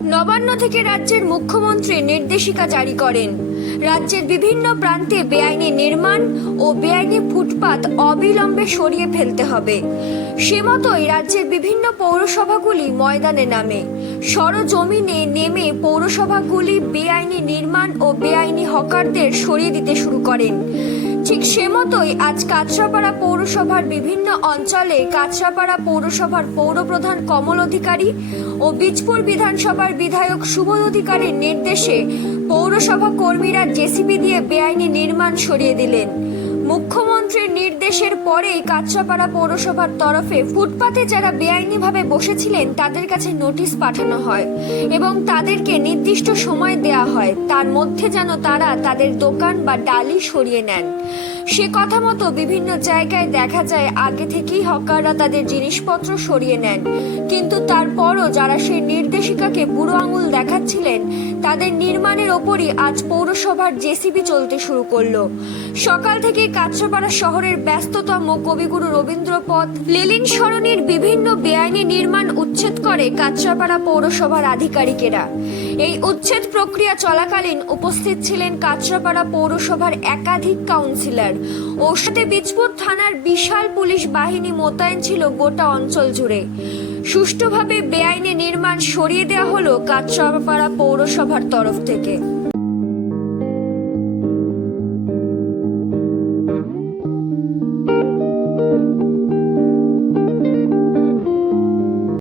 নবান্ন থেকে রাজ্যের মুখ্যমন্ত্রী নির্দেশিকা জারি করেন। রাজ্যের বিভিন্ন প্রান্তে বেআইনি নির্মাণ ও বেআইনি ফুটপাত অবিলম্বে সরিয়ে ফেলতে হবে। সে মতোই রাজ্যের বিভিন্ন পৌরসভাগুলি ময়দানে নামে। সরজমিনে নেমে পৌরসভাগুলি বেআইনি নির্মাণ ও বেআইনি হকারদের সরিয়ে দিতে শুরু করেন। ঠিক সে মতোই আজ কাঁচরাপাড়া পৌরসভার বিভিন্ন অঞ্চলে কাঁচরাপাড়া পৌরসভার পৌরপ্রধান কমল অধিকারী ও বীজপুর বিধানসভার বিধায়ক সুবোধ অধিকারীর নির্দেশে পৌরসভা কর্মীরা জেসিবি দিয়ে বেআইনি নির্মাণ সরিয়ে দিলেন। মুখ্যমন্ত্রীর নির্দেশের পরেই কাঁচরাপাড়া পৌরসভার তরফে ফুটপাতে যারা বেআইনিভাবে বসেছিলেন তাদের কাছে নোটিশ পাঠানো হয় এবং তাদেরকে নির্দিষ্ট সময় দেয়া হয়, তার মধ্যে যেন তারা তাদের দোকান বা ডালি সরিয়ে নেন। সে কথা মতো বিভিন্ন জায়গায় দেখা যায় আগে থেকেই হকাররা তাদের জিনিসপত্র সরিয়ে নেন, কিন্তু তারপরও যারা সেই নির্দেশিকাকে বুড়ো আঙুল দেখাচ্ছিলেন তাদের নির্মাণের ওপরই আজ পৌরসভার জেসিবি চলতে শুরু করলো। সকাল থেকে কাঁচরাপাড়া শহরের ব্যস্ততম কবিগুরু রবীন্দ্র পথ, লেলিন সরণির বিভিন্ন বেআইনি নির্মাণ উচ্ছেদ করে কাঁচরাপাড়া পৌরসভার আধিকারিকেরা। এই উচ্ছেদ প্রক্রিয়া চলাকালীন উপস্থিত ছিলেন কাঁচরাপাড়া পৌরসভার একাধিক কাউন্সিলর ও সাথে বীজপুর থানার বিশাল পুলিশ বাহিনী মোতায়েন ছিল গোটা অঞ্চল জুড়ে। সুষ্ঠুভাবে বেআইনি নির্মাণ সরিয়ে দেওয়া হলো কাঁচরাপাড়া পৌরসভার তরফ থেকে।